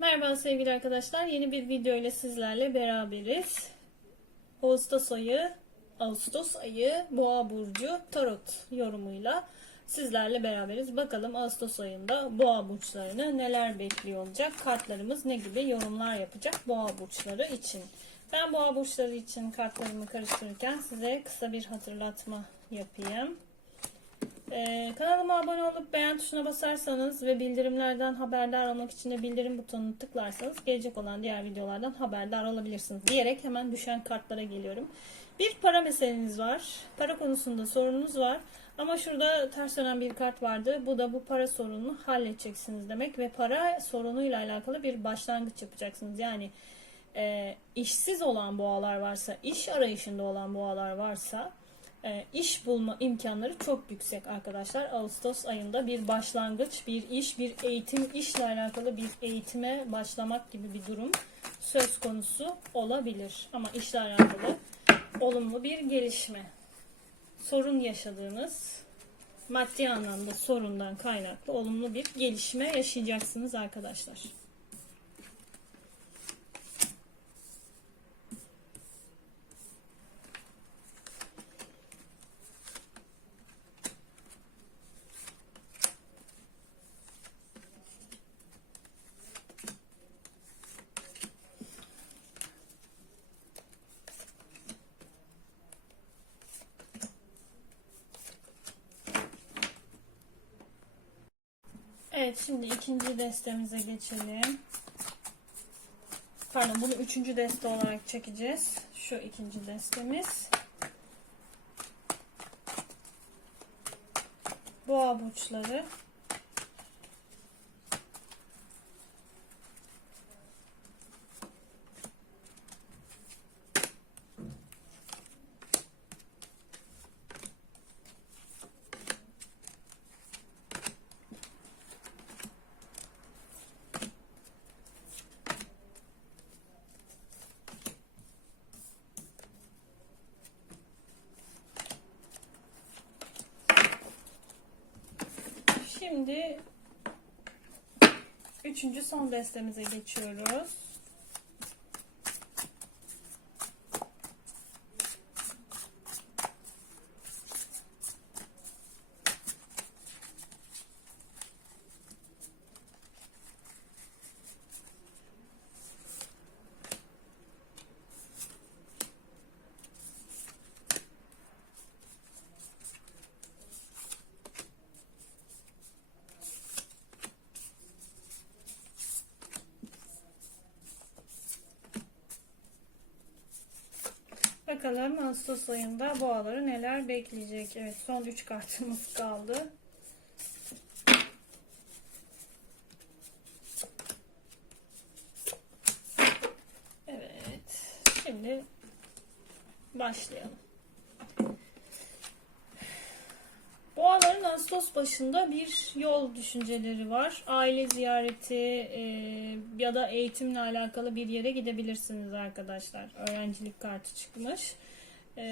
Merhaba sevgili arkadaşlar. Yeni bir video ile sizlerle beraberiz. Ağustos ayı, Ağustos ayı Boğa burcu tarot yorumuyla sizlerle beraberiz. Bakalım Ağustos ayında Boğa burçlarını neler bekliyor olacak? Kartlarımız ne gibi yorumlar yapacak Boğa burçları için? Ben Boğa burçları için kartlarımı karıştırırken size kısa bir hatırlatma yapayım. Ee, kanalıma abone olup beğen tuşuna basarsanız ve bildirimlerden haberdar olmak için de bildirim butonunu tıklarsanız gelecek olan diğer videolardan haberdar olabilirsiniz diyerek hemen düşen kartlara geliyorum. Bir para meseleniz var. Para konusunda sorununuz var. Ama şurada ters dönen bir kart vardı. Bu da bu para sorununu halledeceksiniz demek ve para sorunuyla alakalı bir başlangıç yapacaksınız. Yani e, işsiz olan boğalar varsa, iş arayışında olan boğalar varsa e, iş bulma imkanları çok yüksek arkadaşlar. Ağustos ayında bir başlangıç, bir iş, bir eğitim, işle alakalı bir eğitime başlamak gibi bir durum söz konusu olabilir. Ama işle alakalı olumlu bir gelişme. Sorun yaşadığınız maddi anlamda sorundan kaynaklı olumlu bir gelişme yaşayacaksınız arkadaşlar. Evet şimdi ikinci destemize geçelim. Pardon bunu üçüncü deste olarak çekeceğiz. Şu ikinci destemiz. Boğa burçları. Şimdi üçüncü son destemize geçiyoruz. Bakalım Ağustos ayında boğaları neler bekleyecek. Evet son 3 kartımız kaldı. Evet. Şimdi başlayalım. Ağustos başında bir yol düşünceleri var. Aile ziyareti e, ya da eğitimle alakalı bir yere gidebilirsiniz arkadaşlar. Öğrencilik kartı çıkmış. E,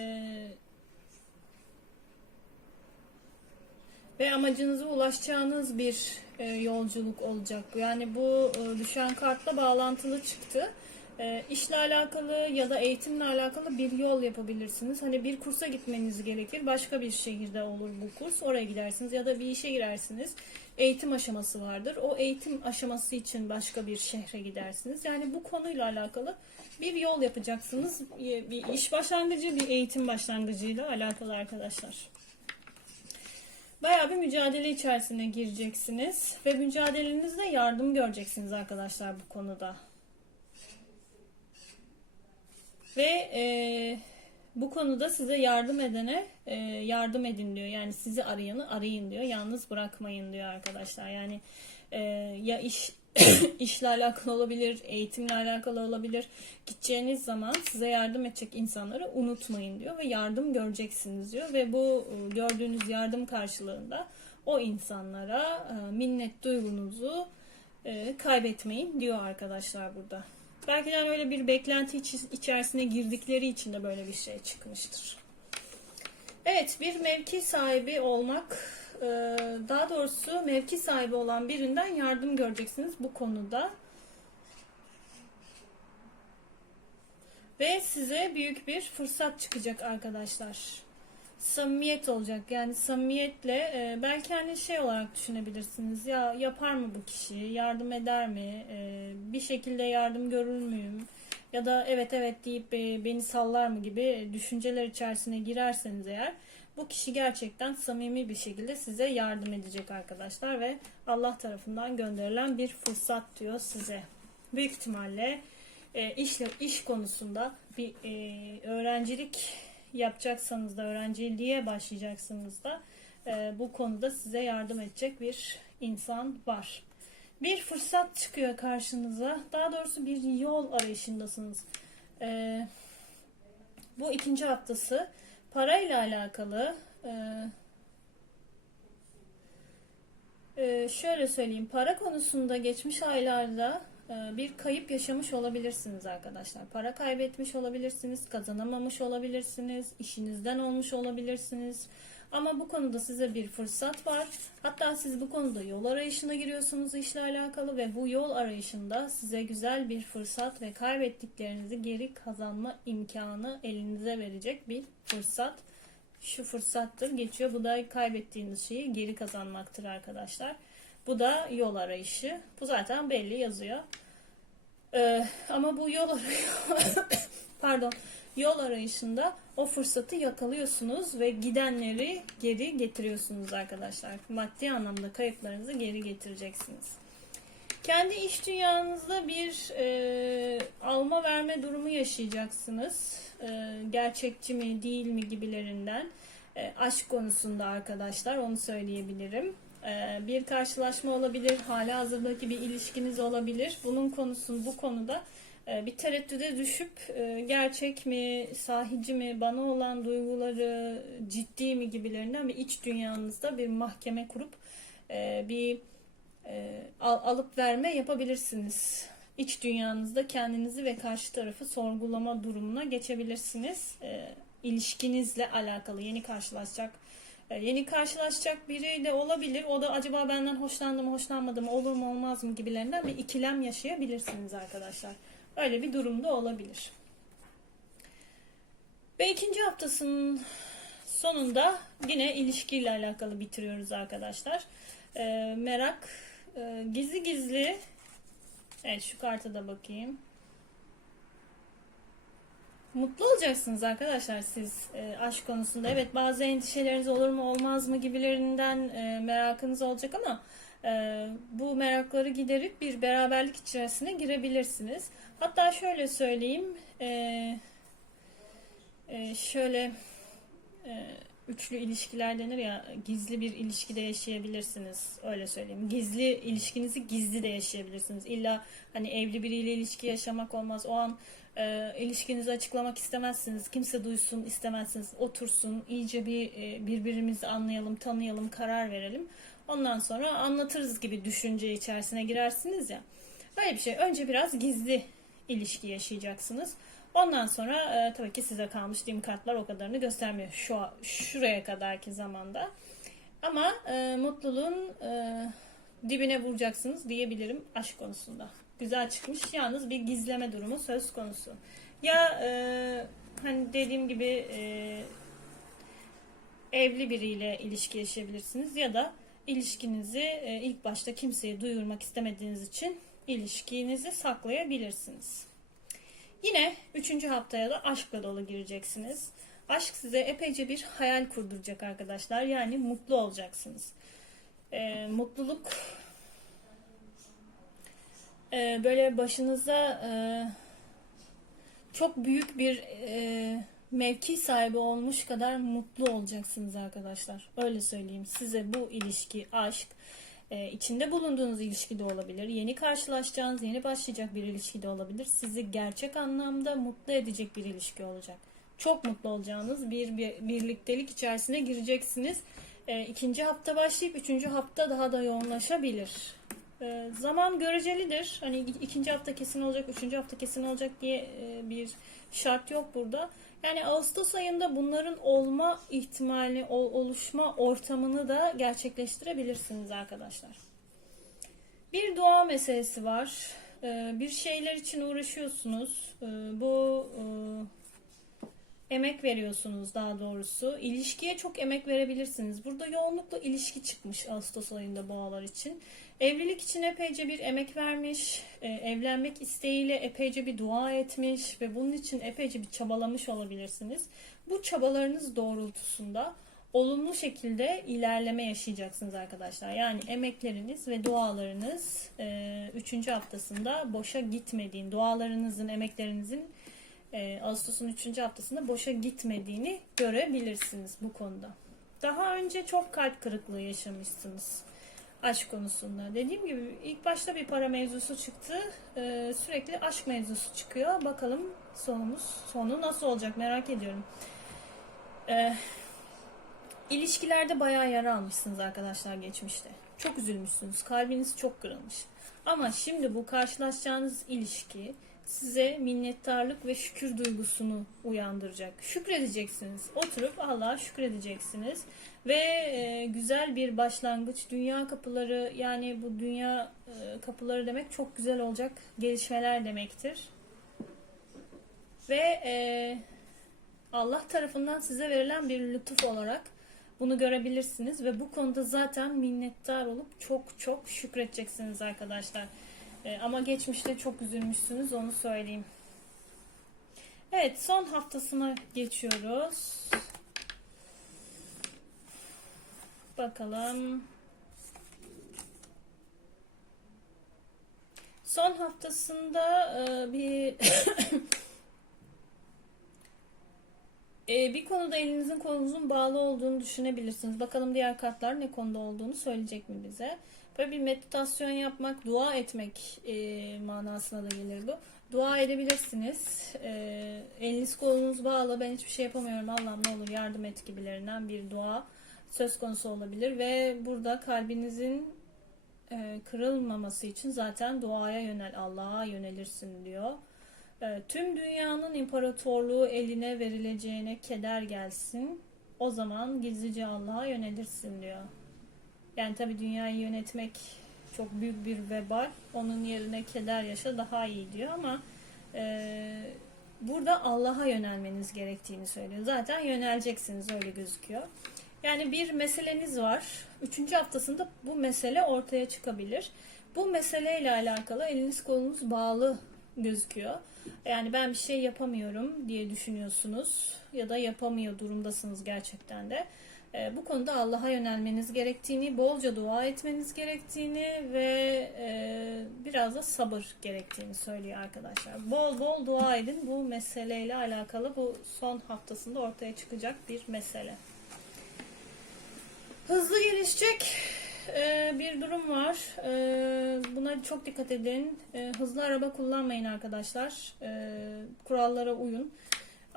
ve amacınıza ulaşacağınız bir e, yolculuk olacak. Yani bu e, düşen kartla bağlantılı çıktı. E, işle alakalı ya da eğitimle alakalı bir yol yapabilirsiniz. Hani bir kursa gitmeniz gerekir. Başka bir şehirde olur bu kurs. Oraya gidersiniz ya da bir işe girersiniz. Eğitim aşaması vardır. O eğitim aşaması için başka bir şehre gidersiniz. Yani bu konuyla alakalı bir yol yapacaksınız. Bir iş başlangıcı, bir eğitim başlangıcıyla alakalı arkadaşlar. Bayağı bir mücadele içerisine gireceksiniz ve mücadelenizde yardım göreceksiniz arkadaşlar bu konuda. Ve e, bu konuda size yardım edene e, yardım edin diyor. Yani sizi arayanı arayın diyor. Yalnız bırakmayın diyor arkadaşlar. Yani e, ya iş işle alakalı olabilir, eğitimle alakalı olabilir. Gideceğiniz zaman size yardım edecek insanları unutmayın diyor ve yardım göreceksiniz diyor ve bu e, gördüğünüz yardım karşılığında o insanlara e, minnet duygunuzu e, kaybetmeyin diyor arkadaşlar burada. Belki de öyle bir beklenti içerisine girdikleri için de böyle bir şey çıkmıştır. Evet bir mevki sahibi olmak e, daha doğrusu mevki sahibi olan birinden yardım göreceksiniz bu konuda. Ve size büyük bir fırsat çıkacak arkadaşlar. Samimiyet olacak. Yani samimiyetle e, belki hani şey olarak düşünebilirsiniz. Ya yapar mı bu kişi? Yardım eder mi? E, bir şekilde yardım görür müyüm? Ya da evet evet deyip e, beni sallar mı gibi düşünceler içerisine girerseniz eğer bu kişi gerçekten samimi bir şekilde size yardım edecek arkadaşlar ve Allah tarafından gönderilen bir fırsat diyor size. Büyük ihtimalle e, işle iş konusunda bir e, öğrencilik yapacaksanız da öğrenciliğe başlayacaksınız da e, bu konuda size yardım edecek bir insan var. Bir fırsat çıkıyor karşınıza. Daha doğrusu bir yol arayışındasınız. E, bu ikinci haftası parayla alakalı e, şöyle söyleyeyim. Para konusunda geçmiş aylarda bir kayıp yaşamış olabilirsiniz arkadaşlar. Para kaybetmiş olabilirsiniz, kazanamamış olabilirsiniz, işinizden olmuş olabilirsiniz. Ama bu konuda size bir fırsat var. Hatta siz bu konuda yol arayışına giriyorsunuz işle alakalı ve bu yol arayışında size güzel bir fırsat ve kaybettiklerinizi geri kazanma imkanı elinize verecek bir fırsat. Şu fırsattır geçiyor. Bu da kaybettiğiniz şeyi geri kazanmaktır arkadaşlar. Bu da yol arayışı. Bu zaten belli yazıyor. Ee, ama bu yol pardon yol arayışında o fırsatı yakalıyorsunuz ve gidenleri geri getiriyorsunuz arkadaşlar. Maddi anlamda kayıplarınızı geri getireceksiniz. Kendi iş dünyanızda bir e, alma verme durumu yaşayacaksınız. E, gerçekçi mi değil mi gibilerinden. E, aşk konusunda arkadaşlar onu söyleyebilirim. E, bir karşılaşma olabilir, hala hazırdaki bir ilişkiniz olabilir. Bunun konusu bu konuda e, bir tereddüde düşüp e, gerçek mi, sahici mi, bana olan duyguları ciddi mi gibilerinden bir iç dünyanızda bir mahkeme kurup e, bir alıp verme yapabilirsiniz. İç dünyanızda kendinizi ve karşı tarafı sorgulama durumuna geçebilirsiniz. İlişkinizle alakalı yeni karşılaşacak yeni karşılaşacak biri de olabilir. O da acaba benden hoşlandı mı hoşlanmadı mı olur mu olmaz mı gibilerinden bir ikilem yaşayabilirsiniz arkadaşlar. Öyle bir durumda olabilir. Ve ikinci haftasının sonunda yine ilişkiyle alakalı bitiriyoruz arkadaşlar. E, merak e, gizli gizli evet şu karta da bakayım. Mutlu olacaksınız arkadaşlar siz e, aşk konusunda. Evet bazı endişeleriniz olur mu olmaz mı gibilerinden e, merakınız olacak ama e, bu merakları giderip bir beraberlik içerisine girebilirsiniz. Hatta şöyle söyleyeyim. E, e, şöyle e, üçlü ilişkiler denir ya gizli bir ilişkide yaşayabilirsiniz. Öyle söyleyeyim. Gizli ilişkinizi gizli de yaşayabilirsiniz. İlla hani evli biriyle ilişki yaşamak olmaz. O an e, ilişkinizi açıklamak istemezsiniz. Kimse duysun istemezsiniz. Otursun, iyice bir e, birbirimizi anlayalım, tanıyalım, karar verelim. Ondan sonra anlatırız gibi düşünce içerisine girersiniz ya. Böyle bir şey. Önce biraz gizli ilişki yaşayacaksınız. Ondan sonra e, tabii ki size kalmış diyeyim kartlar o kadarını göstermiyor şu şuraya kadarki zamanda. Ama e, mutluluğun e, dibine vuracaksınız diyebilirim aşk konusunda. Güzel çıkmış. Yalnız bir gizleme durumu söz konusu. Ya e, hani dediğim gibi e, evli biriyle ilişki yaşayabilirsiniz ya da ilişkinizi e, ilk başta kimseye duyurmak istemediğiniz için ilişkinizi saklayabilirsiniz. Yine üçüncü haftaya da aşkla dolu gireceksiniz. Aşk size epeyce bir hayal kurduracak arkadaşlar. Yani mutlu olacaksınız. E, mutluluk e, böyle başınıza e, çok büyük bir e, mevki sahibi olmuş kadar mutlu olacaksınız arkadaşlar. Öyle söyleyeyim. Size bu ilişki, aşk, e, içinde bulunduğunuz ilişki de olabilir. Yeni karşılaşacağınız, yeni başlayacak bir ilişki de olabilir. Sizi gerçek anlamda mutlu edecek bir ilişki olacak. Çok mutlu olacağınız bir, bir birliktelik içerisine gireceksiniz. E, ikinci hafta başlayıp üçüncü hafta daha da yoğunlaşabilir. E, zaman görecelidir. Hani ikinci hafta kesin olacak, üçüncü hafta kesin olacak diye e, bir şart yok burada. Yani Ağustos ayında bunların olma ihtimali, oluşma ortamını da gerçekleştirebilirsiniz arkadaşlar. Bir dua meselesi var. e, bir şeyler için uğraşıyorsunuz. E, bu e, emek veriyorsunuz daha doğrusu. İlişkiye çok emek verebilirsiniz. Burada yoğunlukla ilişki çıkmış Ağustos ayında boğalar için. Evlilik için epeyce bir emek vermiş, e, evlenmek isteğiyle epeyce bir dua etmiş ve bunun için epeyce bir çabalamış olabilirsiniz. Bu çabalarınız doğrultusunda olumlu şekilde ilerleme yaşayacaksınız arkadaşlar. Yani emekleriniz ve dualarınız 3. haftasında boşa gitmediğini, dualarınızın, emeklerinizin e, Ağustos'un 3. haftasında boşa gitmediğini görebilirsiniz bu konuda. Daha önce çok kalp kırıklığı yaşamışsınız aşk konusunda. Dediğim gibi ilk başta bir para mevzusu çıktı. Ee, sürekli aşk mevzusu çıkıyor. Bakalım sonumuz sonu nasıl olacak merak ediyorum. Ee, ilişkilerde bayağı yara almışsınız arkadaşlar geçmişte. Çok üzülmüşsünüz. Kalbiniz çok kırılmış. Ama şimdi bu karşılaşacağınız ilişki size minnettarlık ve şükür duygusunu uyandıracak. Şükredeceksiniz. Oturup Allah'a şükredeceksiniz. Ve e, güzel bir başlangıç. Dünya kapıları yani bu dünya e, kapıları demek çok güzel olacak gelişmeler demektir. Ve e, Allah tarafından size verilen bir lütuf olarak bunu görebilirsiniz ve bu konuda zaten minnettar olup çok çok şükredeceksiniz arkadaşlar. E, ama geçmişte çok üzülmüşsünüz onu söyleyeyim. Evet son haftasına geçiyoruz. Bakalım. Son haftasında e, bir e, bir konuda elinizin kolunuzun bağlı olduğunu düşünebilirsiniz. Bakalım diğer kartlar ne konuda olduğunu söyleyecek mi bize? Böyle bir meditasyon yapmak, dua etmek e, manasına da gelir bu. Dua edebilirsiniz. E, eliniz kolunuz bağlı, ben hiçbir şey yapamıyorum, Allah'ım ne olur yardım et gibilerinden bir dua söz konusu olabilir. Ve burada kalbinizin e, kırılmaması için zaten duaya yönel, Allah'a yönelirsin diyor. E, tüm dünyanın imparatorluğu eline verileceğine keder gelsin. O zaman gizlice Allah'a yönelirsin diyor. Yani tabi dünyayı yönetmek çok büyük bir vebal. Onun yerine keder yaşa daha iyi diyor ama e, burada Allah'a yönelmeniz gerektiğini söylüyor. Zaten yöneleceksiniz öyle gözüküyor. Yani bir meseleniz var. Üçüncü haftasında bu mesele ortaya çıkabilir. Bu meseleyle alakalı eliniz kolunuz bağlı gözüküyor. Yani ben bir şey yapamıyorum diye düşünüyorsunuz ya da yapamıyor durumdasınız gerçekten de. E, bu konuda Allah'a yönelmeniz gerektiğini, bolca dua etmeniz gerektiğini ve e, biraz da sabır gerektiğini söylüyor arkadaşlar. Bol bol dua edin. Bu meseleyle alakalı bu son haftasında ortaya çıkacak bir mesele. Hızlı gelişecek e, bir durum var. E, buna çok dikkat edin. E, hızlı araba kullanmayın arkadaşlar. Kurallara uyun.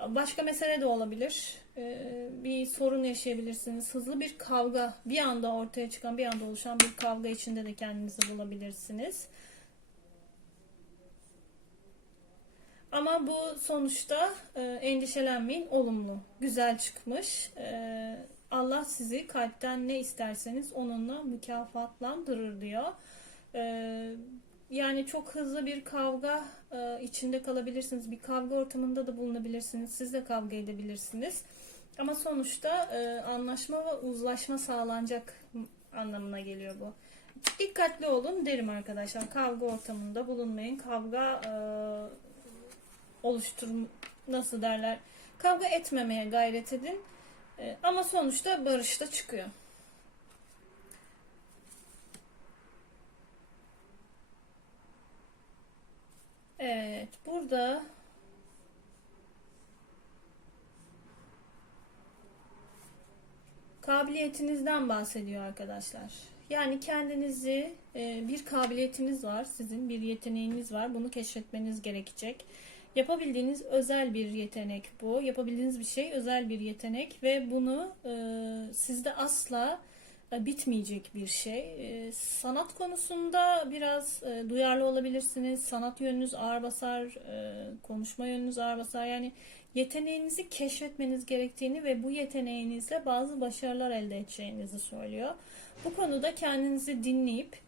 Başka mesele de olabilir. Ee, bir sorun yaşayabilirsiniz. Hızlı bir kavga, bir anda ortaya çıkan, bir anda oluşan bir kavga içinde de kendinizi bulabilirsiniz. Ama bu sonuçta e, endişelenmeyin, olumlu, güzel çıkmış. E, Allah sizi kalpten ne isterseniz onunla mükafatlandırır diyor. E, yani çok hızlı bir kavga e, içinde kalabilirsiniz. Bir kavga ortamında da bulunabilirsiniz. Siz de kavga edebilirsiniz. Ama sonuçta e, anlaşma ve uzlaşma sağlanacak anlamına geliyor bu. Dikkatli olun derim arkadaşlar. Kavga ortamında bulunmayın. Kavga e, oluştur nasıl derler? Kavga etmemeye gayret edin. E, ama sonuçta barış da çıkıyor. Evet, burada kabiliyetinizden bahsediyor arkadaşlar. Yani kendinizi e, bir kabiliyetiniz var, sizin bir yeteneğiniz var. Bunu keşfetmeniz gerekecek. Yapabildiğiniz özel bir yetenek bu. Yapabildiğiniz bir şey özel bir yetenek ve bunu e, sizde asla e, bitmeyecek bir şey. E, sanat konusunda biraz e, duyarlı olabilirsiniz. Sanat yönünüz ağır basar, konuşma yönünüz ağır basar. Yani yeteneğinizi keşfetmeniz gerektiğini ve bu yeteneğinizle bazı başarılar elde edeceğinizi söylüyor. Bu konuda kendinizi dinleyip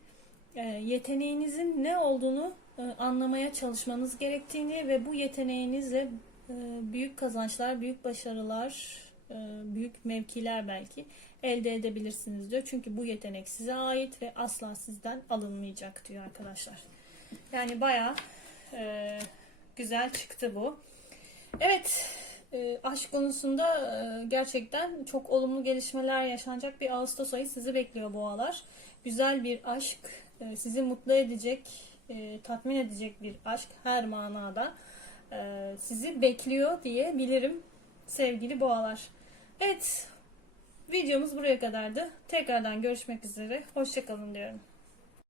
yeteneğinizin ne olduğunu e, anlamaya çalışmanız gerektiğini ve bu yeteneğinizle e, büyük kazançlar, büyük başarılar, e, büyük mevkiler belki elde edebilirsiniz diyor. Çünkü bu yetenek size ait ve asla sizden alınmayacak diyor arkadaşlar. Yani bayağı e, güzel çıktı bu. Evet, e, aşk konusunda e, gerçekten çok olumlu gelişmeler yaşanacak bir Ağustos ayı sizi bekliyor boğalar. Güzel bir aşk, e, sizi mutlu edecek, e, tatmin edecek bir aşk her manada e, sizi bekliyor diyebilirim sevgili boğalar. Evet, videomuz buraya kadardı. Tekrardan görüşmek üzere. Hoşçakalın diyorum.